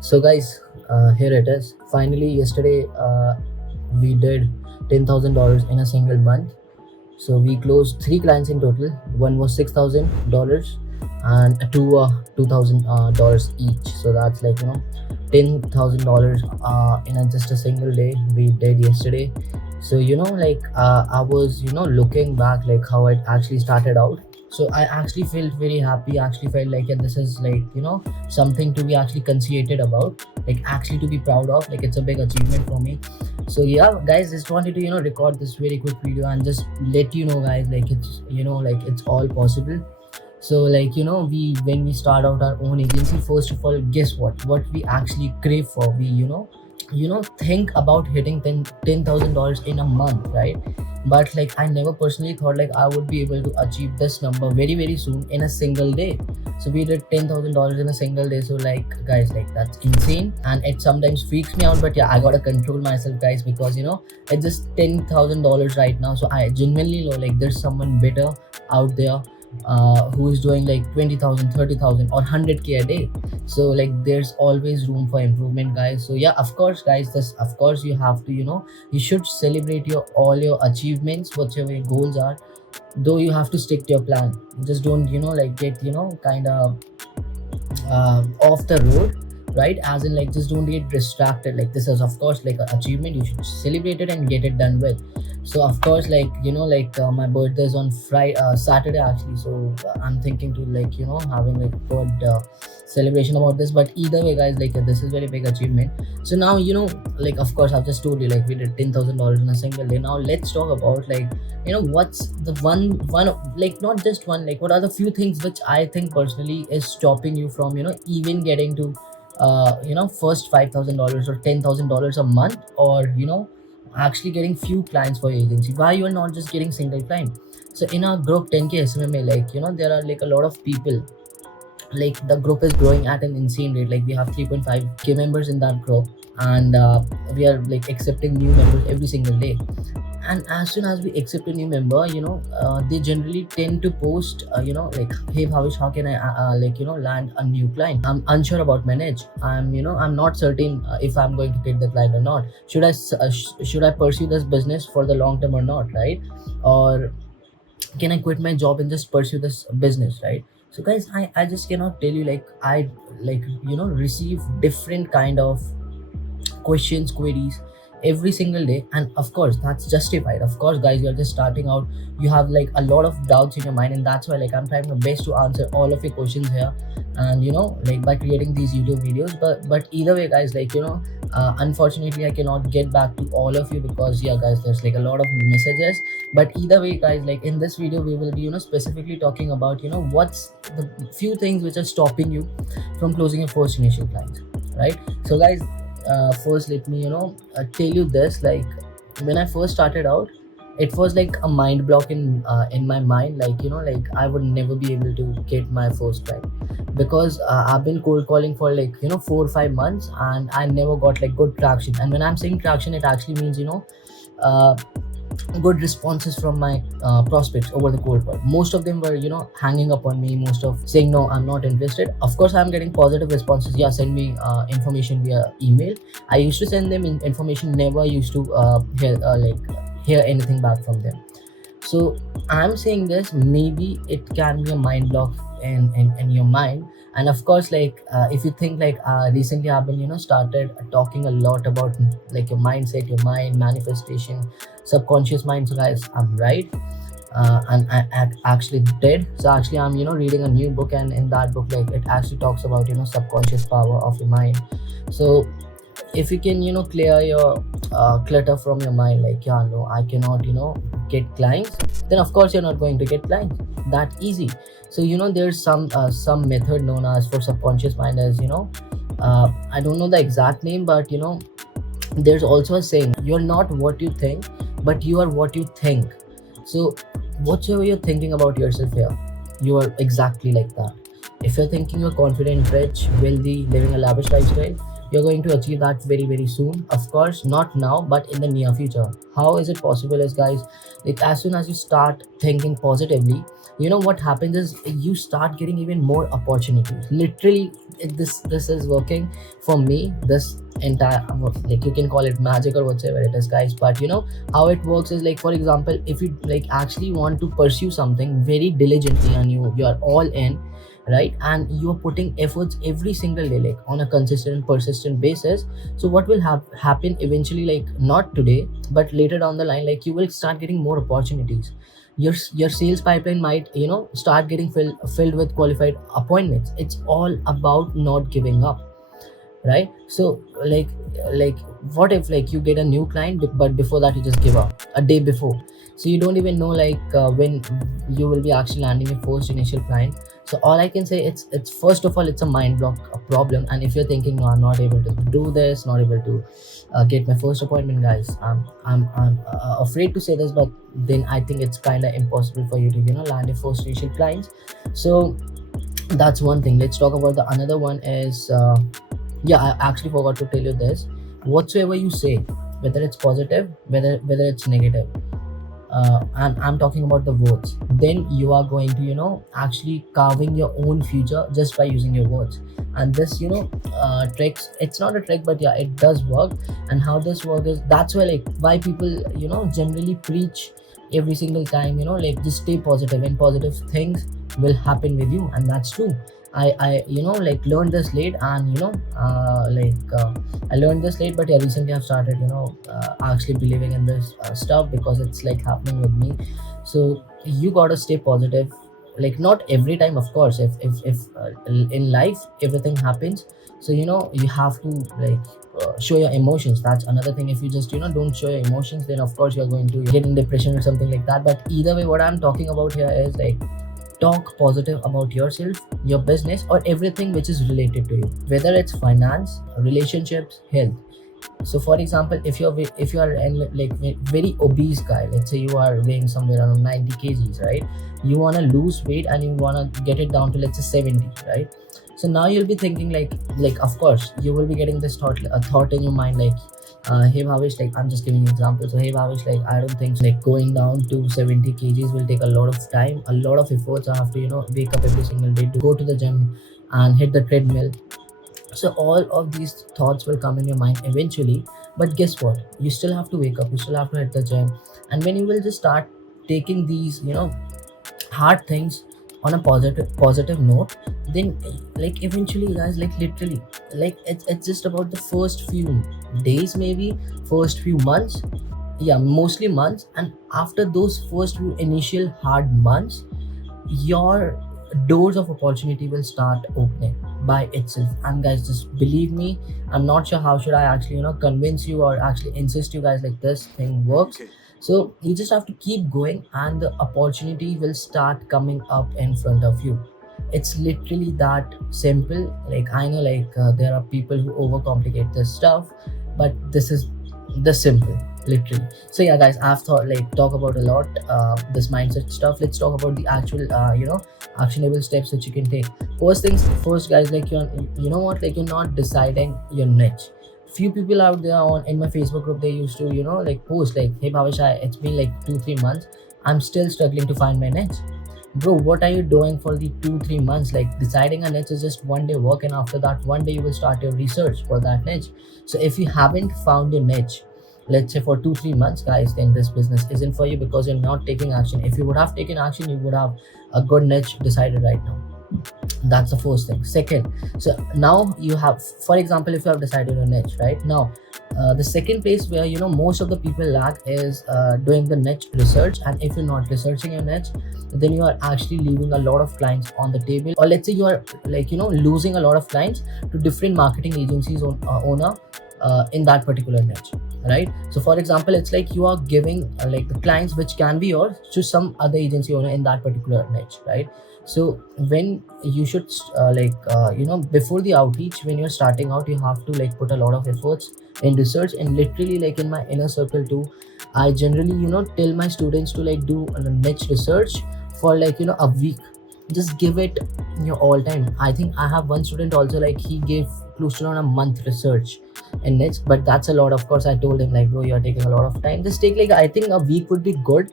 So, guys, here it is. Finally, yesterday we did $10,000 in a single month. So we closed three clients in total. One was $6,000, and two were $2,000 each. So that's like $10,000 in just a single day we did yesterday. So I was looking back like how it actually started out. So I actually felt very happy. Actually felt like, yeah, this is like something to be actually conceited about, like actually to be proud of. Like it's a big achievement for me. So yeah, guys, just wanted to record this very quick video and just let you know, guys, like it's like it's all possible. So like we when we start out our own agency, first of all, guess what we actually crave for. We think about hitting $10,000 in a month, right? But like I never personally thought like I would be able to achieve this number very soon in a single day. So we did $10,000 in a single day. So like, guys, like that's insane, and it sometimes freaks me out. But yeah, I gotta control myself, guys, because it's just $10,000 right now. So I genuinely know like there's someone better out there who is doing like 20,000, 30,000, or 100K a day. So like there's always room for improvement, guys. So yeah, of course, guys, this of course you have to you should celebrate your all your achievements, whatever your goals are. Though you have to stick to your plan. Just don't like get kind of off the road, right? As in like just don't get distracted. Like this is of course like an achievement, you should celebrate it and get it done with. So of course, like my birthday is on Friday, Saturday actually. So I'm thinking to like having like good celebration about this. But either way, guys, like this is very big achievement. So now like of course I've just told you like we did $10,000 in a single day. Now let's talk about like what's the one like not just one, like what are the few things which I think personally is stopping you from even getting to first $5,000 or $10,000 a month, or actually getting few clients for your agency. Why you are not just getting single client? So in our group 10K SMMA, like there are like a lot of people. Like the group is growing at an insane rate. Like we have 3.5K members in that group, and we are like accepting new members every single day. And as soon as we accept a new member, they generally tend to post like, hey Bhavesh, how can I land a new client? I'm unsure about manage. I'm not certain if I'm going to get the client or not. Should I pursue this business for the long term or not, right? Or can I quit my job and just pursue this business, right? So guys, I just cannot tell you, like I like receive different kind of questions, queries every single day. And of course that's justified. Of course, guys, you're just starting out, you have like a lot of doubts in your mind, and that's why like I'm trying my best to answer all of your questions here, and like by creating these YouTube videos. But either way, guys, like unfortunately I cannot get back to all of you because yeah, guys, there's like a lot of messages. But either way, guys, like in this video we will be specifically talking about what's the few things which are stopping you from closing your first initial clients, right? So guys, first let me tell you this. Like when I first started out, it was like a mind block in my mind. Like like I would never be able to get my first client because I've been cold calling for like 4 or 5 months, and I never got like good traction. And when I'm saying traction, it actually means uh, good responses from my prospects over the cold call. Most of them were hanging up on me, most of saying no, I'm not interested. Of course I'm getting positive responses, yeah, send me information via email. I used to send them information, never used to hear anything back from them. So I'm saying this, maybe it can be a mind block in your mind. And of course, like if you think like recently I've been started talking a lot about like your mindset, your mind, manifestation, subconscious mind. So guys, I'm right. And I actually did. So actually I'm reading a new book, and in that book like it actually talks about subconscious power of your mind. So if you can clear your clutter from your mind, like yeah, no, I cannot get clients, then of course you're not going to get clients that easy. So there's some method known as for subconscious mind, as I don't know the exact name, but there's also a saying, you're not what you think, but you are what you think. So whatever you're thinking about yourself here, you are exactly like that. If you're thinking you're confident, rich, wealthy, living a lavish lifestyle, you're going to achieve that very soon. Of course, not now, but in the near future. How is it possible? Is, guys, like as soon as you start thinking positively, what happens is you start getting even more opportunities. Literally, this is working for me. This entire, like, you can call it magic or whatever it is, guys, but how it works is, like, for example, if you like actually want to pursue something very diligently and you are all in, right, and you're putting efforts every single day, like on a consistent persistent basis. So what will happen eventually, like not today but later down the line, like you will start getting more opportunities. Your sales pipeline might start getting filled with qualified appointments. It's all about not giving up, right? So like what if, like, you get a new client, but before that you just give up a day before? So you don't even know, like, when you will be actually landing your first initial client. So all I can say, it's first of all, it's a mind block, a problem. And if you're thinking, no, I'm not able to do this, not able to get my first appointment, guys, I'm afraid to say this, but then I think it's kind of impossible for you to land your first initial clients. So that's one thing. Let's talk about the another one is, yeah, I actually forgot to tell you this. Whatsoever you say, whether it's positive, whether it's negative, and I'm talking about the words, then you are going to actually carving your own future just by using your words. And this tricks, it's not a trick, but yeah, it does work. And how this work is, that's why, like, why people generally preach every single time, like, just stay positive and positive things will happen with you. And that's true. I like learned this late, and I learned this late, but yeah, recently I've started actually believing in this stuff, because it's like happening with me. So you gotta stay positive, like not every time, of course. If in life everything happens, so you have to, like, show your emotions. That's another thing. If you just don't show your emotions, then of course you're going to get in depression or something like that. But either way, what I'm talking about here is, like, talk positive about yourself, your business, or everything which is related to you, whether it's finance, relationships, health. So for example, if you are in, like, very obese guy, let's say you are weighing somewhere around 90 kgs, right? You want to lose weight and you want to get it down to, let's say, 70, right? So now you'll be thinking, like of course you will be getting this thought in your mind, like, hey Bhavesh, like, I'm just giving you examples. So hey Bhavesh, like, I don't think, like, going down to 70 kgs will take a lot of time, a lot of efforts. I have to wake up every single day to go to the gym and hit the treadmill. So all of these thoughts will come in your mind eventually. But guess what, you still have to wake up, you still have to hit the gym. And when you will just start taking these hard things on a positive note, then, like, eventually, guys, like, literally, like, it's just about the first few days, maybe first few months, yeah, mostly months. And after those first few initial hard months, your doors of opportunity will start opening by itself. And guys, just believe me, I'm not sure how should I actually convince you or actually insist you guys, like, this thing works. So you just have to keep going, and the opportunity will start coming up in front of you. It's literally that simple. Like, I know, like, there are people who overcomplicate this stuff, but this is the simple, literally. So yeah, guys, I've thought, like, talk about a lot this mindset stuff. Let's talk about the actual actionable steps that you can take. First things first, guys, like, what, like, you're not deciding your niche. Few people out there in my Facebook group, they used to like, post like, hey Bhavesh, it's been like 2-3 months, I'm still struggling to find my niche. Bro, what are you doing for the 2-3 months? Like, deciding a niche is just one day work, and after that one day you will start your research for that niche. So if you haven't found your niche, let's say for 2-3 months, guys, then this business isn't for you, because you're not taking action. If you would have taken action, you would have a good niche decided right now. That's the first thing. Second, so now you have, for example, if you have decided a niche right now, the second place where most of the people lack is doing the niche research. And if you're not researching your niche, then you are actually leaving a lot of clients on the table, or let's say you are, like, losing a lot of clients to different marketing agencies owner in that particular niche, right? So for example, it's like you are giving like the clients which can be yours to some other agency owner in that particular niche, right? So when you should before the outreach, when you're starting out, you have to like put a lot of efforts in research. And literally, like, in my inner circle too, I generally tell my students to like do a niche research for like a week. Just give it your all time. I think I have one student also, like, he gave close to around a month research in niche. But that's a lot. Of course, I told him like, bro, you're taking a lot of time. Just take like, I think a week would be good.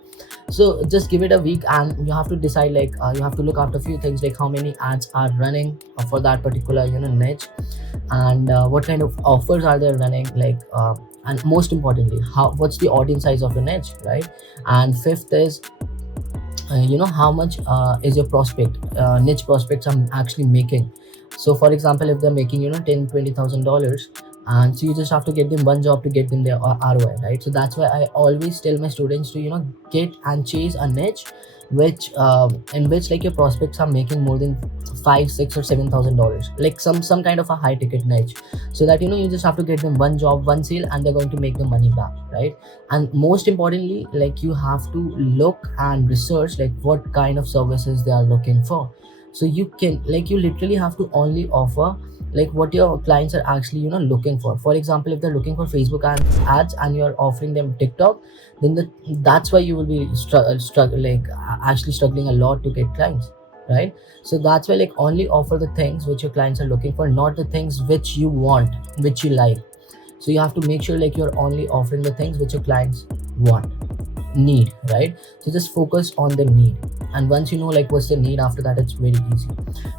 So just give it a week, and you have to decide like, you have to look after a few things like how many ads are running for that particular niche, and what kind of offers are they running, like, and most importantly, how what's the audience size of your niche, right? And fifth is, how much is your prospect, niche prospects are actually making. So for example, if they're making 10-20,000 dollars, and so you just have to get them one job to get them their ROI, right? So that's why I always tell my students to get and chase a niche which in which like your prospects are making more than 5, 6, or 7,000 dollars, like some kind of a high ticket niche, so that you just have to get them one job, one sale, and they're going to make the money back, right? And most importantly, like, you have to look and research like what kind of services they are looking for. So you can, like, you literally have to only offer like what your clients are actually looking for. For example, if they're looking for Facebook ads and you're offering them TikTok, then that's why you will be actually struggling a lot to get clients, right? So that's why, like, only offer the things which your clients are looking for, not the things which you want, which you like. So you have to make sure like you're only offering the things which your clients want, need, right? So just focus on the need, and once you know like what's the need, after that it's very easy.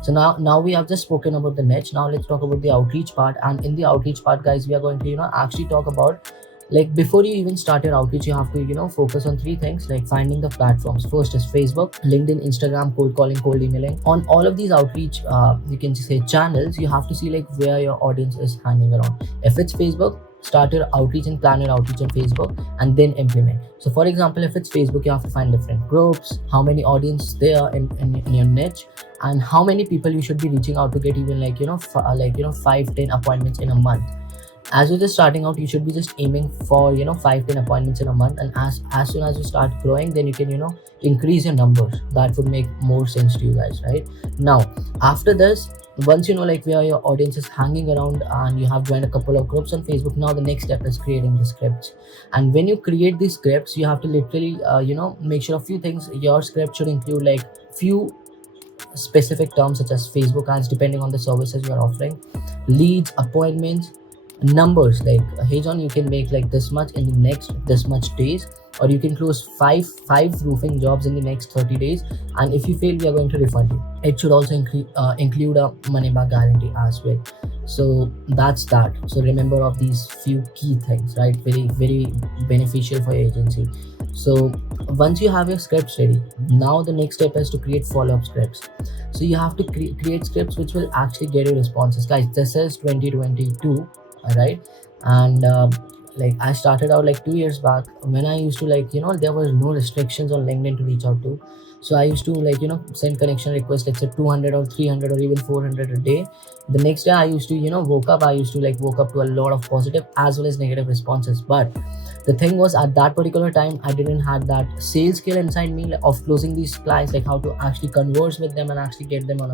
So now we have just spoken about the niche. Now let's talk about the outreach part. And in the outreach part, guys, we are going to actually talk about, like, before you even start your outreach, you have to focus on three things, like finding the platforms. First is Facebook, LinkedIn, Instagram, cold calling, cold emailing. On all of these outreach, you can say channels, you have to see like where your audience is hanging around. If it's Facebook, start your outreach and plan your outreach on Facebook, and then implement. So for example, if it's Facebook, you have to find different groups, how many audience there in your niche, and how many people you should be reaching out to get even like 5-10 appointments in a month. As you're just starting out, you should be just aiming for 5-10 appointments in a month, and as soon as you start growing, then you can increase your numbers. That would make more sense to you guys, right? Now after this, once you know like where your audience is hanging around, and you have joined a couple of groups on Facebook, now the next step is creating the scripts. And when you create these scripts, you have to literally make sure a few things. Your script should include like few specific terms such as Facebook ads, depending on the services you are offering, leads, appointments, numbers, like, hey John, you can make like this much in the next this much days, or you can close five roofing jobs in the next 30 days, and if you fail, we are going to refund you. It should also include a money back guarantee as well. So that's that. So remember of these few key things, right? Very, very beneficial for your agency. So once you have your scripts ready, now the next step is to create follow-up scripts. So you have to create scripts which will actually get you responses, guys. This is 2022, all right? And like, I started out like 2 years back, when I used to, like, there was no restrictions on LinkedIn to reach out to. So I used to, like, send connection requests, let's say 200 or 300 or even 400 a day. The next day I used to woke up to a lot of positive as well as negative responses. But the thing was, at that particular time, I didn't have that sales skill inside me, like, of closing these clients, like how to actually converse with them and actually get them on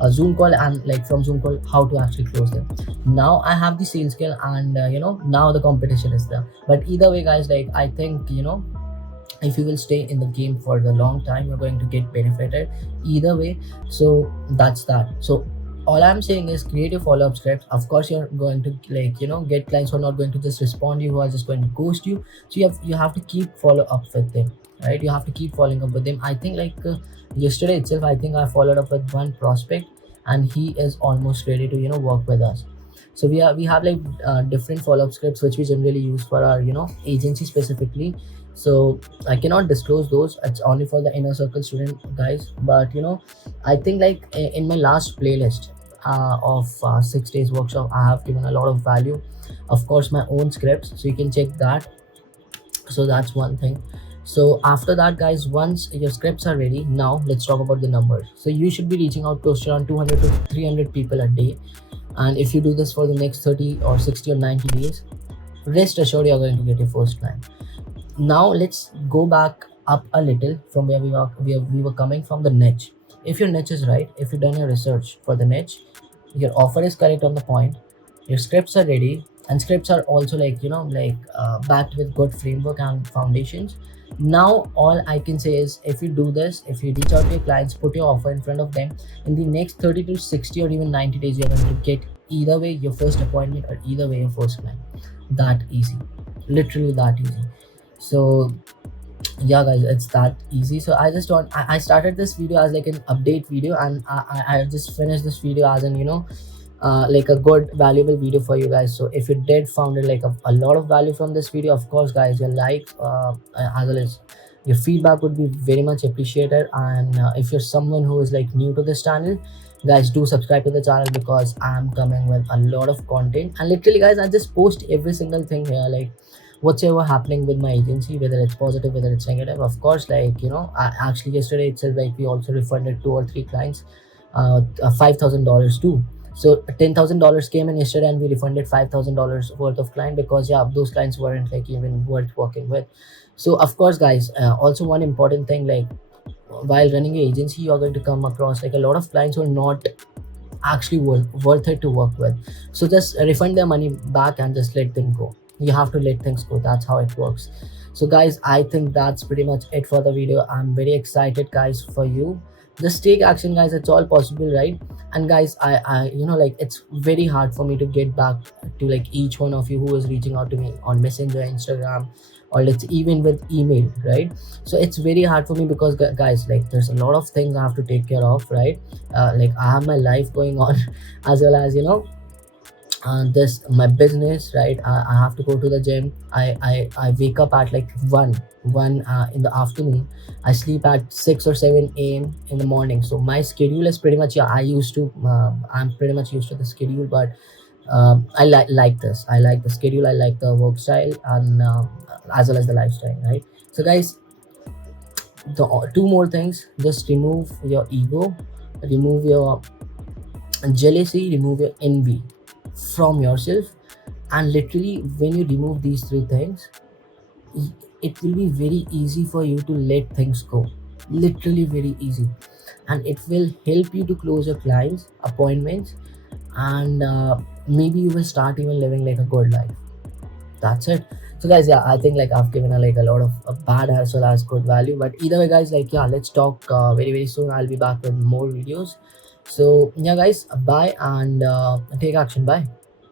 a Zoom call, and like from Zoom call, how to actually close them. Now I have the sales skill, and now the competition is there. But either way, guys, like, I think if you will stay in the game for the long time, you're going to get benefited either way. So that's that. So all I'm saying is create a follow-up script. Of course, you're going to, like, get clients who are not going to just respond you, who are just going to ghost you. So you have to keep follow up with them, right? You have to keep following up with them. I think like yesterday itself, I think I followed up with one prospect, and he is almost ready to work with us. So we have like different follow-up scripts which we generally use for our agency specifically. So I cannot disclose those, it's only for the inner circle student, guys. But I think like in my last playlist of 6 days workshop, I have given a lot of value, of course, my own scripts, so you can check that. So that's one thing. So after that, guys, once your scripts are ready, now let's talk about the numbers. So you should be reaching out close to around 200 to 300 people a day. And if you do this for the next 30 or 60 or 90 days, rest assured you're going to get your first client. Now let's go back up a little from where we were coming from, the niche. If your niche is right, if you've done your research for the niche, your offer is correct on the point, your scripts are ready, and scripts are also like backed with good framework and foundations. Now all I can say is, if you do this, if you reach out to your clients, put your offer in front of them, in the next 30 to 60 or even 90 days, you're going to get either way your first appointment or either way your first client. That easy, literally that easy. So yeah guys, it's that easy. So I just want I started this video as like an update video, and I just finished this video as an like a good valuable video for you guys. So if you did found it like a lot of value from this video, of course guys, your like as well as your feedback would be very much appreciated. And if you're someone who is like new to this channel, guys, do subscribe to the channel because I'm coming with a lot of content. And literally guys, I just post every single thing here, like whatsoever happening with my agency, whether it's positive, whether it's negative. Of course, like actually yesterday itself, like we also refunded 2 or 3 clients $5,000 too. So $10,000 came in yesterday, and we refunded $5,000 worth of client, because yeah, those clients weren't like even worth working with. So of course guys, also one important thing, like while running your agency, you are going to come across like a lot of clients who are not actually worth it to work with. So just refund their money back and just let them go. You have to let things go. That's how it works. So guys, I think that's pretty much it for the video. I'm very excited guys for you. Just take action guys, it's all possible, right? And guys, I like it's very hard for me to get back to like each one of you who is reaching out to me on Messenger, Instagram, or let's even with email, right? So it's very hard for me because guys, like there's a lot of things I have to take care of, right? Like I have my life going on as well as this my business, right? I have to go to the gym. I wake up at like 1 in the afternoon. I sleep at 6 or 7 a.m. in the morning. So my schedule is pretty much, yeah, I'm pretty much used to the schedule. But I like this. I like the schedule, I like the work style, and as well as the lifestyle, right? So guys, the two more things: just remove your ego, remove your jealousy, remove your envy from yourself. And literally when you remove these three things, it will be very easy for you to let things go, literally very easy. And it will help you to close your clients appointments, and maybe you will start even living like a good life. That's it. So guys, yeah, I think like I've given like a lot of bad as well as good value. But either way guys, like yeah, let's talk very soon. I'll be back with more videos. So yeah guys, bye, and take action. Bye.